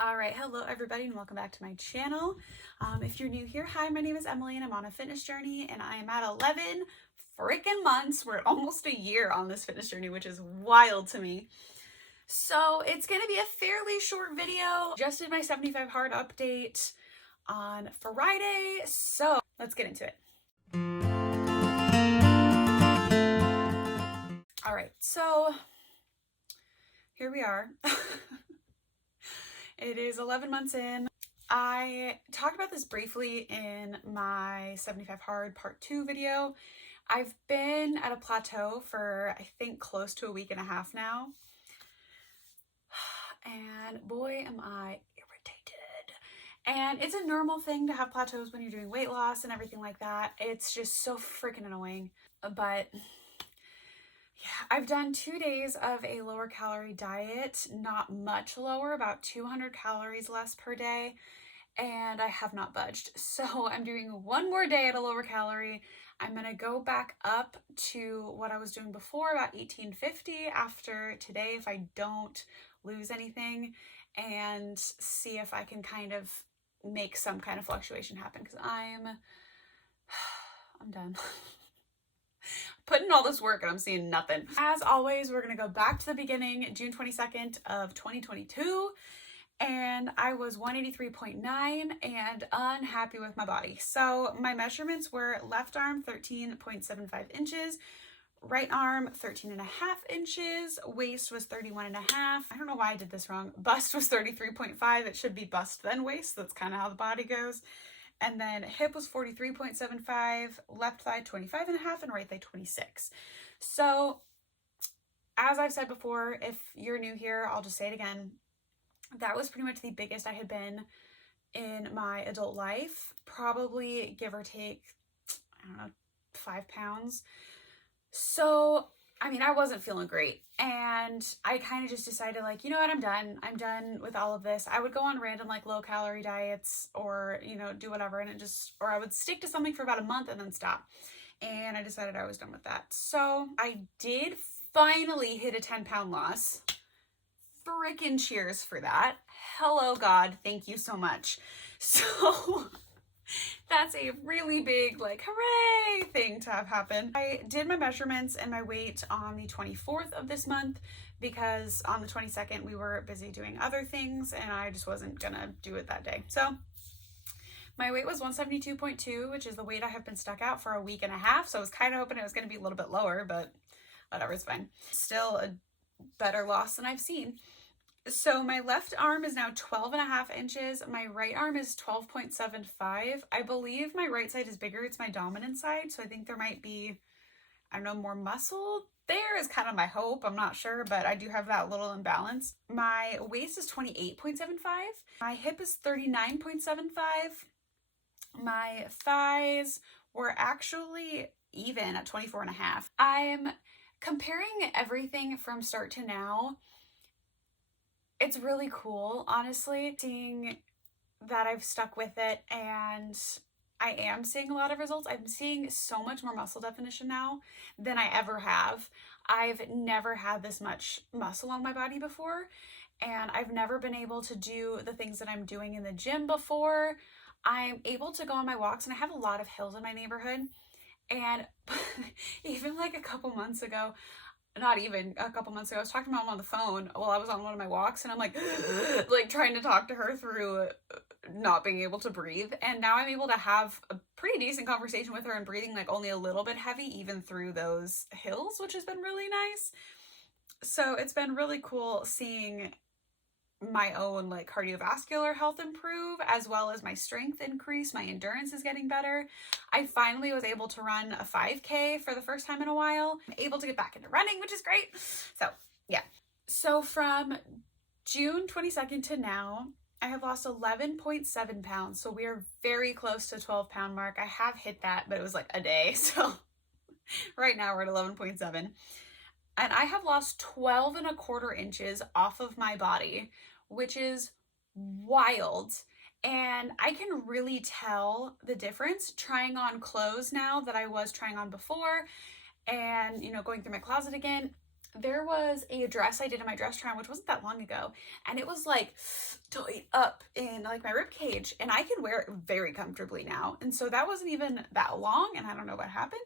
All right, hello everybody and welcome back to my channel. If you're new here, hi, my name is Emily and I'm on a fitness journey and I am at 11 freaking months. We're almost a year on this fitness journey, which is wild to me. So it's gonna be a fairly short video. Just did my 75 hard update on Friday, so let's get into it. All right, so here we are. It is 11 months in. I talked about this briefly in my 75 hard part 2 video. I've been at a plateau for I think close to a week and a half now. And boy, am I irritated. And it's a normal thing to have plateaus when you're doing weight loss and everything like that. It's just so freaking annoying. But yeah, I've done 2 days of a lower calorie diet, not much lower, about 200 calories less per day, and I have not budged. So I'm doing one more day at a lower calorie. I'm gonna go back up to what I was doing before, about 1850 after today, if I don't lose anything, and see if I can kind of make some kind of fluctuation happen, because I'm done. Putting all this work and I'm seeing nothing. As always, we're gonna go back to the beginning, June 22nd of 2022, and I was 183.9 and unhappy with my body. So my measurements were left arm 13.75 inches, right arm 13.5 inches, waist was 31.5. I don't know why I did this wrong. Bust was 33.5. It should be bust then waist. That's kind of how the body goes. And then hip was 43.75, left thigh 25.5, and right thigh 26. So as I've said before, if you're new here, I'll just say it again. That was pretty much the biggest I had been in my adult life, probably give or take, I don't know, 5 pounds. So I mean, I wasn't feeling great, and I kind of just decided, like, you know what, I'm done with all of this. I would go on random like low calorie diets, or do whatever, and or I would stick to something for about a month and then stop. And I decided I was done with that. So I did finally hit a 10-pound loss. Freaking cheers for that. Hello God, thank you so much. So that's a really big, like, hooray thing to have happen. I did my measurements and my weight on the 24th of this month, because on the 22nd we were busy doing other things and I just wasn't gonna do it that day. So my weight was 172.2, which is the weight I have been stuck at for a week and a half. So I was kind of hoping it was going to be a little bit lower, but whatever, it's fine. Still a better loss than I've seen. So my left arm is now 12.5 inches. My right arm is 12.75. I believe my right side is bigger. It's my dominant side. So I think there might be, I don't know, more muscle there is kind of my hope. I'm not sure, but I do have that little imbalance. My waist is 28.75. My hip is 39.75. My thighs were actually even at 24.5. I'm comparing everything from start to now. It's really cool, honestly, seeing that I've stuck with it, and I am seeing a lot of results. I'm seeing so much more muscle definition now than I ever have. I've never had this much muscle on my body before, and I've never been able to do the things that I'm doing in the gym before. I'm able to go on my walks, and I have a lot of hills in my neighborhood, and even like a couple months ago, not even a couple months ago, I was talking to Mom on the phone while I was on one of my walks, and I'm like, like trying to talk to her through not being able to breathe. And now I'm able to have a pretty decent conversation with her and breathing like only a little bit heavy, even through those hills, which has been really nice. So it's been really cool seeing my own like cardiovascular health improve, as well as my strength increase. My endurance is getting better. I finally was able to run a 5K for the first time in a while. I'm able to get back into running, which is great. So yeah. So from June 22nd to now, I have lost 11.7 pounds. So we are very close to 12-pound mark. I have hit that, but it was like a day. So right now we're at 11.7. And I have lost 12.25 inches off of my body, which is wild. And I can really tell the difference trying on clothes now that I was trying on before, and going through my closet again. there was a dress I did in my dress try on, which wasn't that long ago, and it was like tight up in like my rib cage, and I can wear it very comfortably now. And so that wasn't even that long, and I don't know what happened,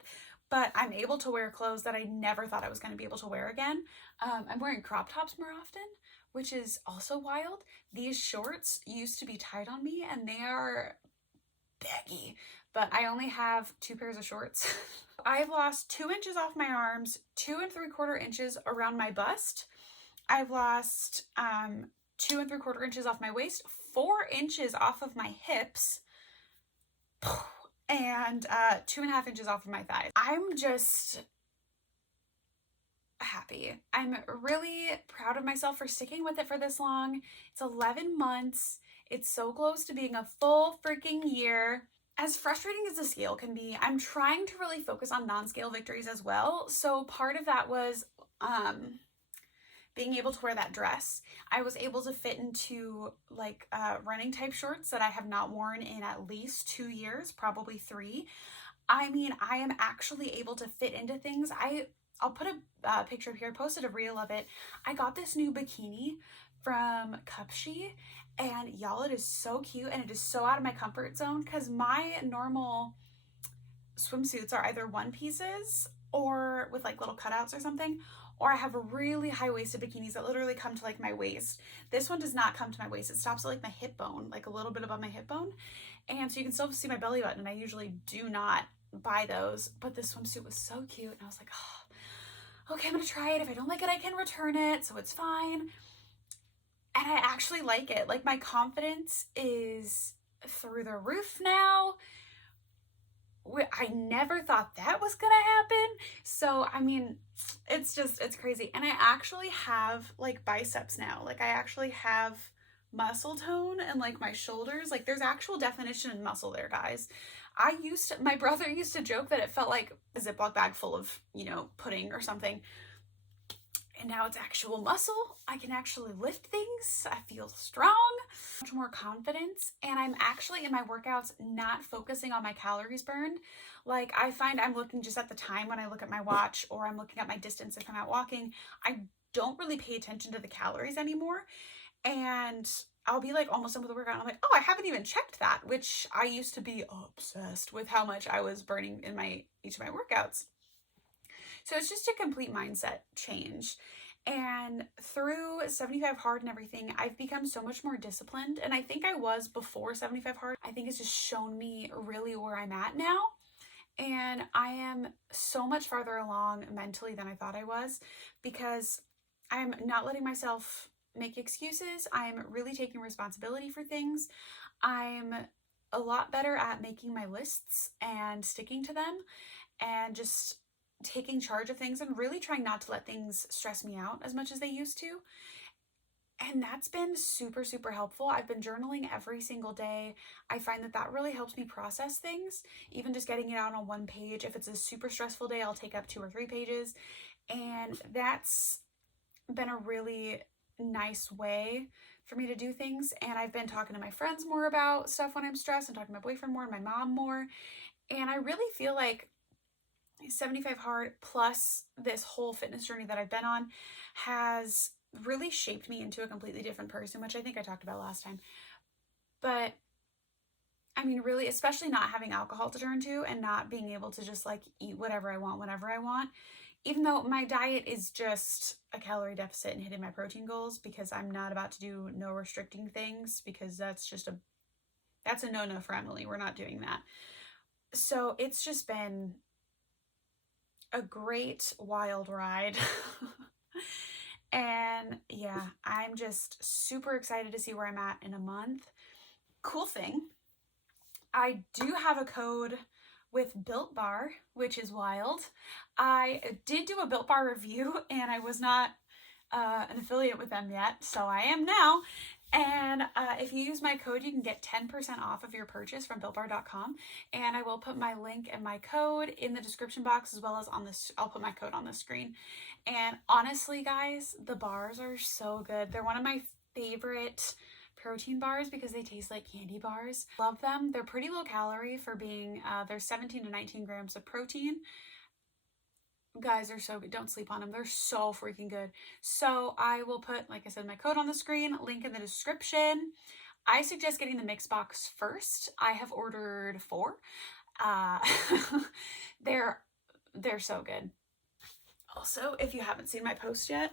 but I'm able to wear clothes that I never thought I was going to be able to wear again. I'm wearing crop tops more often, which is also wild. These shorts used to be tight on me, and they are baggy, but I only have 2 pairs of shorts. I've lost 2 inches off my arms, 2 3/4 inches around my bust. I've lost 2 3/4 inches off my waist, 4 inches off of my hips, and 2.5 inches off of my thighs. I'm just happy. I'm really proud of myself for sticking with it for this long. It's 11 months. It's so close to being a full freaking year. As frustrating as the scale can be, I'm trying to really focus on non-scale victories as well. So part of that was being able to wear that dress. I was able to fit into like running type shorts that I have not worn in at least 2 years, probably 3. I mean, I am actually able to fit into things. I'll put a picture up here. I posted a reel of it. I got this new bikini from Cupshe, and y'all, it is so cute, and it is so out of my comfort zone because my normal swimsuits are either one pieces or with like little cutouts or something, or I have really high-waisted bikinis that literally come to like my waist. This one does not come to my waist. It stops at like my hip bone, like a little bit above my hip bone, and so you can still see my belly button, and I usually do not buy those, but this swimsuit was so cute, and I was like, oh, okay, I'm gonna try it. If I don't like it, I can return it, so it's fine. And I actually like it. Like, my confidence is through the roof now. I never thought that was gonna happen. So, I mean, it's crazy. And I actually have like biceps now. Like, I actually have muscle tone and like my shoulders. Like, there's actual definition in muscle there, guys. My brother used to joke that it felt like a Ziploc bag full of, pudding or something. And now it's actual muscle. I can actually lift things. I feel strong, much more confidence. And I'm actually in my workouts not focusing on my calories burned. Like, I find I'm looking just at the time when I look at my watch, or I'm looking at my distance if I'm out walking. I don't really pay attention to the calories anymore. And I'll be like almost done with the workout, and I'm like, oh, I haven't even checked that, which I used to be obsessed with how much I was burning in each of my workouts. So it's just a complete mindset change. And through 75 Hard and everything, I've become so much more disciplined. And I think I was before 75 Hard. I think it's just shown me really where I'm at now. And I am so much farther along mentally than I thought I was, because I'm not letting myself make excuses. I'm really taking responsibility for things. I'm a lot better at making my lists and sticking to them, and just taking charge of things and really trying not to let things stress me out as much as they used to. And that's been super, super helpful. I've been journaling every single day. I find that really helps me process things, even just getting it out on 1 page. If it's a super stressful day, I'll take up 2 or 3 pages. And that's been a really nice way for me to do things. And I've been talking to my friends more about stuff when I'm stressed, and talking to my boyfriend more, and my mom more. And I really feel like 75 Hard plus this whole fitness journey that I've been on has really shaped me into a completely different person, which I think I talked about last time. But I mean, really, especially not having alcohol to turn to, and not being able to just like eat whatever I want whenever I want, even though my diet is just a calorie deficit and hitting my protein goals, because I'm not about to do no restricting things, because that's a no-no for Emily. We're not doing that. So it's just been a great wild ride. And yeah, I'm just super excited to see where I'm at in a month. Cool thing, I do have a code with Built Bar, which is wild. I did do a Built Bar review, and I was not an affiliate with them yet, so I am now. And if you use my code, you can get 10% off of your purchase from BuiltBar.com. And I will put my link and my code in the description box, as well as I'll put my code on the screen. And honestly, guys, the bars are so good. They're one of my favorite protein bars because they taste like candy bars. Love them. They're pretty low calorie for being, there's 17 to 19 grams of protein. Guys, they're so good. Don't sleep on them. They're so freaking good. So I will put, like I said, my code on the screen, link in the description. I suggest getting the mix box first. I have ordered 4. Uh, they're so good. Also, if you haven't seen my post yet,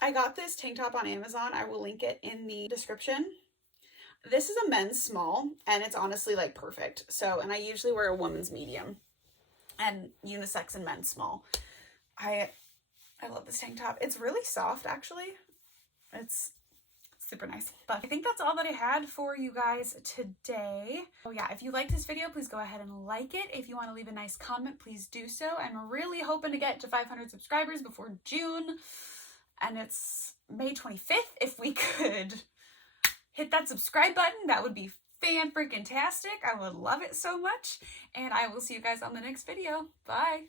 I got this tank top on Amazon. I will link it in the description. This is a men's small, and it's honestly like perfect. So, and I usually wear a woman's medium and unisex and men's small. I love this tank top. It's really soft, actually. It's super nice. But I think that's all that I had for you guys today. Oh yeah, if you like this video, please go ahead and like it. If you want to leave a nice comment, please do so. I'm really hoping to get to 500 subscribers before June, and it's May 25th. If we could hit that subscribe button, that would be fan-freaking-tastic. I would love it so much. And I will see you guys on the next video. Bye.